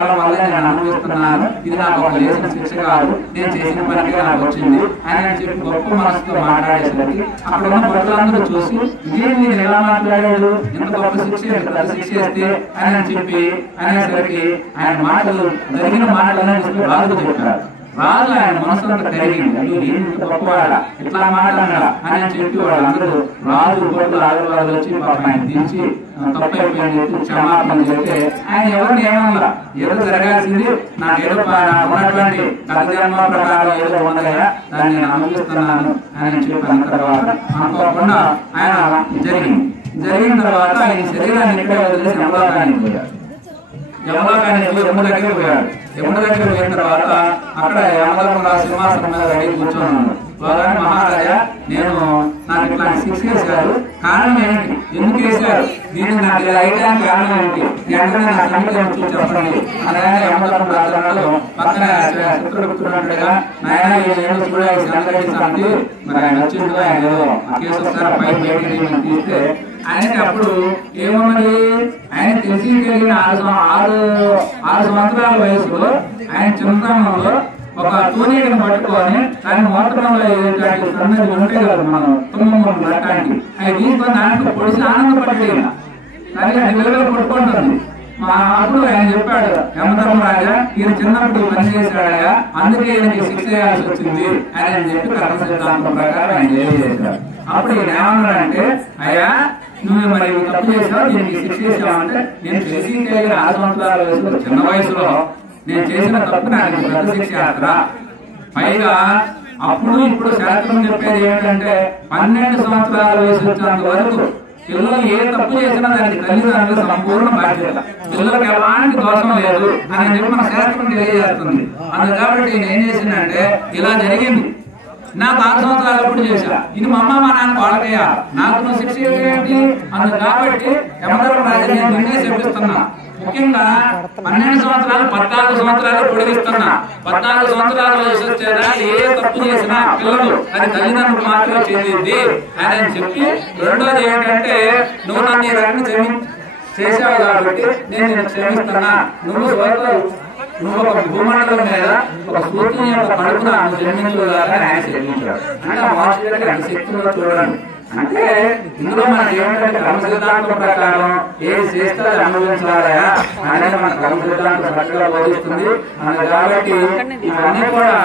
వల్ల నేను అనుభవిస్తున్నాను, ఇది నాకు ఒక లేచిన శిక్ష కాదు, నేను చేసిన పనిగా నాకు వచ్చింది అని చెప్పి గొప్ప మనసుతో మాట్లాడేసరికి అక్కడ ఉన్న భక్తులందరూ చూసి ఇదే మీరు ఎలా మాట్లాడాడు, ఎంత గొప్ప శిక్ష పెద్ద శిక్ష వేస్తే అని చెప్పి అనేసరికి ఆయన మాటలు జరిగిన మాటలను రాజు చెప్పారు. రాజు ఆయన మనసు అంతా కరిగింది, అయ్యో ఏంటి గొప్పవాడ ఇట్లా మాట్లాడా అని చెప్పి వాళ్ళందరూ రాజు గొప్పలు ఆడవాళ్ళు వచ్చి పాపం ఆయన తీర్చి తప్పైపోయింది క్షమాపణ చెప్తే ఆయన ఎవరిని ఏమన్నా ఏదో జరగాల్సింది నాకు ఏదో ఉన్నటువంటి కథజన్మ ప్రకారం ఏదో ఉన్నదయా దాన్ని నేను అనుభవిస్తున్నాను అని చెప్పిన తర్వాత అనుకోకుండా ఆయన జరిగిన తర్వాత ఆయన శరీరాన్ని ఇక్కడే వదిలేసి యమలోకానికి పోయాడు. యమున దగ్గర పోయాడు. యమున దగ్గర పోయిన తర్వాత అక్కడ యమధర్మరాజు సింహాసనం మీద రెడీ కూర్చొని మహారాజా నాకు ఇట్లాంటి శిక్ష వేశారు, కారణం ఏంటి, ఎందుకు వేశారు, దీన్ని నాకు ఇలా అయ్యడానికి కారణం ఏంటి, వెంటనే నా సన్నిధిలో చూసి చెప్పండి అనగానే యమధర్మరాజు పక్కన చిత్రగుప్తున్నట్టుగా నాయన ఏదో చూడాలి సంతరించాలంటే మరి ఆయన వచ్చిండు, ఆయన ఏదో ఆ కేసు ఒకసారి పై బయటికి తీస్తే ఆయనకి అప్పుడు ఏమన్నది, ఆయన తెలిసి కలిగిన 6 సంవత్సరాల వయసులో ఆయన చిన్నతనంలో ఒక తూనీని పట్టుకొని దాని మూత్రంలో సన్నది ఉంటాయి కదా మనం తుమ్మం రకానికి అది తీసుకొని దాంట్లో పొడిసి ఆనందపడలేదు, కానీ అది వెలుగులో పట్టుకుంటుంది. అప్పుడు ఆయన చెప్పాడు, యమధర్మరాజా ఈయన చిన్నప్పుడు పని చేశాడయా, అందుకే ఈయనకి శిక్ష చేయాల్సి వచ్చింది అని చెప్పి కర్మ సిద్ధాంతం ప్రకారం ఆయన తెలియజేశాడు. అప్పుడు ఈయన ఏమన్నాడంటే, అయ్యా నువ్వు మరి తప్పు చేసావు, దీనికి శిక్ష చేసావంటే నేను తెలిసి 6 సంవత్సరాల వయసులో చిన్న వయసులో నేను చేసిన తప్పు నాకు పెద్ద శిక్ష యాత్రా, పైగా అప్పుడు ఇప్పుడు శాస్త్రం చెప్పేది ఏంటంటే 12 సంవత్సరాల వయసు వచ్చేంత వరకు పిల్లలు ఏ తప్పు చేసినా దానికి తల్లిదండ్రులు సంపూర్ణ బాధ్యత, పిల్లలకు ఎలాంటి దోషం లేదు అని చెప్పి మన శాస్త్రం తెలియజేస్తుంది. అందుకు కాబట్టి నేను ఏం చేసిందంటే ఇలా జరిగింది, నాకు 6 సంవత్సరాలు అప్పుడు చేశా, ఇది మా అమ్మ మా నాన్న వాళ్ళకయ్యా, నాకు నువ్వు శిక్ష ఏంటి, అందుకు కాబట్టి యమధర్మరాజు నేను నిన్నే చెప్పిస్తున్నా, ముఖ్యంగా 12 సంవత్సరాలు 14 సంవత్సరాలు పొడిగిస్తున్నా, 14 సంవత్సరాల వయసు వచ్చేదా ఏ తప్పు చేసినా పిల్లలు అది తల్లిదండ్రులు మాత్రమే చెందింది అని చెప్పి, రెండోది ఏంటంటే నువ్వు నన్ను ఈ రకంగా చేసావు కాబట్టి నేను నిన్ను క్షమిస్తున్నా, నువ్వు ఒక భూమండలం మీద ఒక సూర్యుని యొక్క కడుపున జన్మించగలని ఆయన చెల్లించాడు. అంటే మోక్ష శక్తిలో చూడండి, అంటే ఇందులో మనకి ఏమిటంటే కర్మ సిద్ధాంతం ప్రకారం ఏది చేస్తే అది అనుభవించాలయా అనేది మన కర్మ సిద్ధాంతం చక్కగా బోధిస్తుంది. కాబట్టి ఇవన్నీ కూడా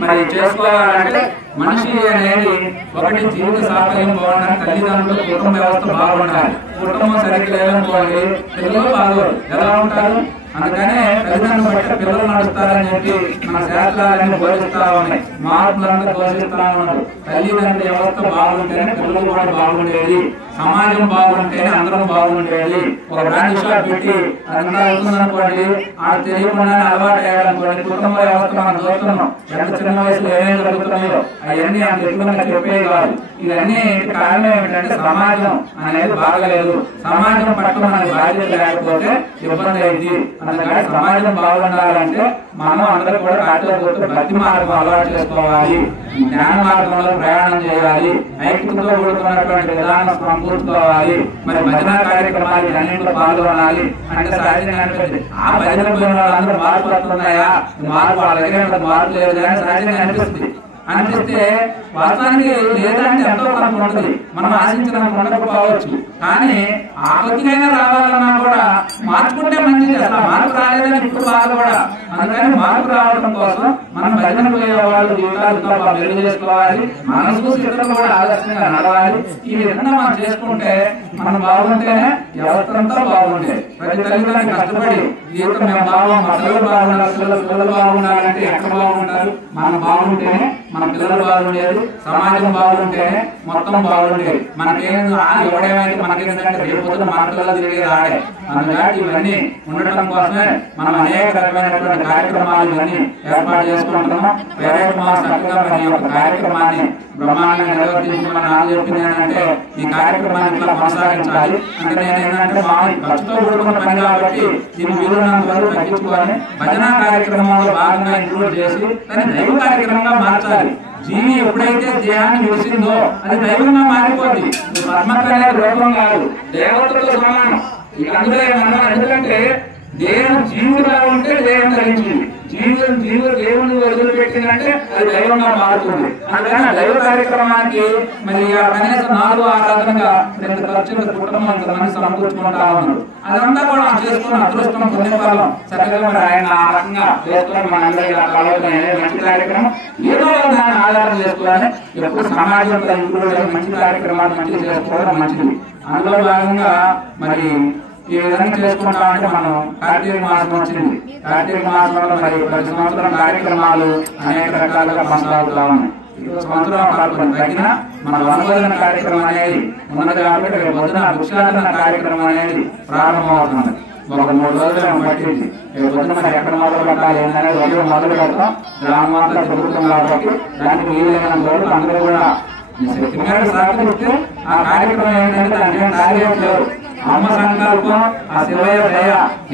మరి చేసుకోవాలంటే మనిషి అనేది ఒకటి జీవిత సాఫల్యం బాగుండాలి, తల్లిదండ్రులు కుటుంబ వ్యవస్థ బాగుండాలి, కుటుంబం సరిగ్గా లేదనుకోండి పిల్లలు బాగోరు, ఎలా ఉంటారు, అందుకనే తల్లిదండ్రులు బట్టి పిల్లలు నడుస్తారని చెప్పి మన శాస్త్రాలన్నీ బోధిస్తా ఉన్నాయి, మార్పులంతా బోధిస్తా ఉన్నారు. తల్లిదండ్రుల వ్యవస్థ బాగుంటేనే పిల్లలు కూడా బాగుండేది, సమాజం బాగుంటేనే అందరం బాగుండేది. ఒక బ్రాండ్ షాప్ పెట్టి అదంతా అవుతుందనుకోండి, ఆ తెలియకుండానే అలవాటు అయ్యాడనుకోండి, కుటుంబ వ్యవస్థ మనం చూస్తున్నాం, ఎంత చిన్న వయసులో ఏమేమి జరుగుతున్నాయో అవన్నీ అంత ఎక్కువగా చెప్పేవి కాదు. ఇవన్నీ కారణం ఏమిటంటే సమాజం అనేది బాగలేదు, సమాజం పట్ల మనకి బాధ్యత లేకపోతే ఇబ్బంది అయింది. అందుకని సమాజం బాగుండాలంటే మనం అందరూ కూడా కాకపోతే భక్తి మార్గం అలవాటు చేసుకోవాలి, జ్ఞాన మార్గంలో ప్రయాణం చేయాలి, ఐక్యతతో కూడుకున్నటువంటి విధానం సమకూర్చుకోవాలి, మరి భజన కార్యక్రమాలు అన్నింటిలో పాల్గొనాలి. అంటే సహజంగా అనిపిస్తుంది ఆ భజన పోయిన వాళ్ళందరూ మార్పు వస్తున్నాయా, మార్పు వాళ్ళ దగ్గర మార్పు లేదు అని సహజంగా అనిపిస్తే వాస్తవానికి లేదంటే ఎంతో కొంత ఉంటుంది, మనం ఆశించిన ఉండకపోవచ్చు, కానీ ఆ కొద్దిగైనా రావాలన్నా కూడా మార్చుకుంటే మంచిది. అసలు మార్పు రాలేదని ఇప్పుడు బాగా కూడా, అందుకని మార్పు రావడం కోసం మనం భజన పోయే వాళ్ళు జీవితాలతో మెరుగు చేసుకోవాలి, మనసు ఇతరులు కూడా ఆదర్శంగా నడవాలి. ఈ విధంగా మనం చేసుకుంటే మనం బాగుంటేనే వ్యవస్థంతా బాగుంటే, ప్రతి తల్లిదండ్రులు కష్టపడి జీవితం మేము బాగున్నాం, మా పిల్లలు బాగున్నారు, పిల్లలు బాగుండాలంటే ఎక్కడ బాగుంటారు, మనం బాగుంటేనే మన పిల్లలు బాగుండేది, సమాజం బాగుంటేనే మొత్తం బాగుండేది. మనకేం ఎవడేమైతే మనకేంటంటే రేపు మన పిల్లలు తిరిగేది ఆడే. అందుకని ఇవన్నీ ఉండటం కోసమే మనం అనేక రకమైనటువంటి కార్యక్రమాలు ఇవన్నీ ఏర్పాటు చేసుకుంటున్నాం. పేరేట మాస్ చక్కగా మన యొక్క కార్యక్రమాన్ని బ్రహ్మాండంగా నిర్వర్తించమని నాకు చెప్పింది ఏంటంటే ఈ కార్యక్రమాన్ని ఇట్లా కొనసాగించాలి. అంటే నేను ఏంటంటే మా ఖర్చుతో కూడుకున్న పని కాబట్టి దీన్ని వీలున్నంత వరకు తగ్గించుకొని భజన కార్యక్రమంలో భాగంగా ఇంక్లూడ్ చేసి దాన్ని దైవ కార్యక్రమంగా మార్చాలి. జీవి ఎప్పుడైతే దేహాన్ని విడిసిందో అది దైవంగా మారిపోద్ది. పరమాత్మ అనేది రూపం కాదు, దేవతతో సమానం. ఇక అందులో ఏమన్నా ఎందుకంటే దేహం జీవుడుగా ఉంటే వచ్చిందంటే అది దైవంగా మారుతుంది. అందుకని ఆ దైవ కార్యక్రమానికి మరి కనీసం 4 ఆరాధనగా ఎంత ఖర్చులు కుటుంబం అంతమంది సమకూర్చుకుంటా ఉన్నారు. అదంతా కూడా చేసుకున్న అదృష్టం పుణ్యఫలం చక్కగా మరి ఆయన ఆ రకంగా చేసుకుని మనందరికీ మంచి కార్యక్రమం ఏదో దాన్ని ఆధారం చేసుకోవాలని ఎప్పుడు సమాజంతో ఇంక్లూడ్ మంచి కార్యక్రమాలు మంచిగా చేసుకోవడం మంచిది. అందులో భాగంగా మరి ఈ విధంగా చేసుకుంటామంటే మనం కార్తీక మాసం వచ్చింది. కార్తీక మాసంలో మరి ప్రతి సంవత్సరం కార్యక్రమాలు అనేక రకాలుగా కొనసాగుతా ఉన్నాయి. సంవత్సరం తగ్గిన మన వనభోజన కార్యక్రమం అనేది ఉన్నది కాబట్టి రేపు పొద్దున భిక్షాటన కార్యక్రమం అనేది ప్రారంభమవుతుంది. ఒక 3 రోజులను పట్టింది. రేపు పొద్దున మరి ఎక్కడ మొదలు పెట్టాలి ఏంటనేది ఉదయం మొదలు పెడతాం. గ్రామం అంతా తిరుగుతాం కాబట్టి దానికి వీలైన రోజులు అందరూ కూడా శక్తి మేర సహకరిస్తే ఆ కార్యక్రమం ఏంటంటే దానికి కార్యం లేదు. అమ్మ సంకల్పం, ఆ శివయ్య దయ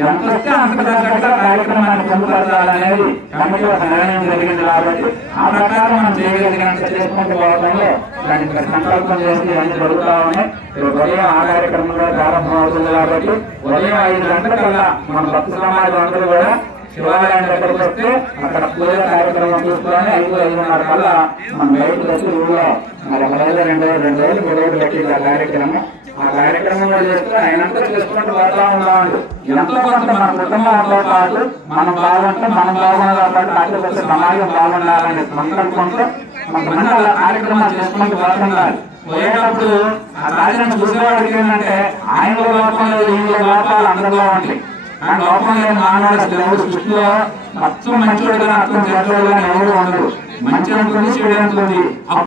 ఎంత వస్తే అంతకు తగ్గట్టుగా కార్యక్రమాన్ని పొందుపరచాలనేది కమిటీ ఒక నిర్ణయం జరిగింది. కాబట్టి ఆ ప్రకారం మనం చేయగలిగినంత చేసుకుంటూ పోవడంలో దానికి సంకల్పం చేసి అన్ని జరుగుతా ఉన్నాయి. ఉదయం ఆ కార్యక్రమంలో ప్రారంభం అవుతుంది. కాబట్టి ఉదయం 5 గంటలకల్లా మన భక్త సమాజం అందరూ కూడా శివాలయం దగ్గరకు వస్తే అక్కడ పూజ కార్యక్రమం చూసుకొని 5-5:30 కల్లా మన బయటకు వచ్చి ఊళ్ళో మరి 1 రోజు 2 రోజులు 2 రోజులు 3 రోజులు పెట్టింది ఆ కార్యక్రమం. ఆ కార్యక్రమం కూడా చేస్తే ఆయనంతా చేసుకుంటూ పోతా ఉండాలి. ఎంతో కొంత మన కుటుంబంతో పాటు మనం బాగుంటే మనం బాగుండాలి కాబట్టి అటు సమాజం బాగుండాలనే సంకల్పంతో కొంతమంది అలా కార్యక్రమాలు చేసుకుంటూ పోతుండాలి. పోయేటప్పుడు ఆ కార్యక్రమం చూసేవాడికి ఏంటంటే ఆయనలో లోపం లేదు, ఈయనలో లోపాలు అందరిలో ఉంటాయి. ఆ లోపం లేని మానవుడు అసలు ఎవరు సృష్టిలో మొత్తం మంచివాడు కానీ అర్థం చేసేవాడు కానీ ఎవరు ఉండరు. మంచి అనుకుంది చెడు అనుకుంది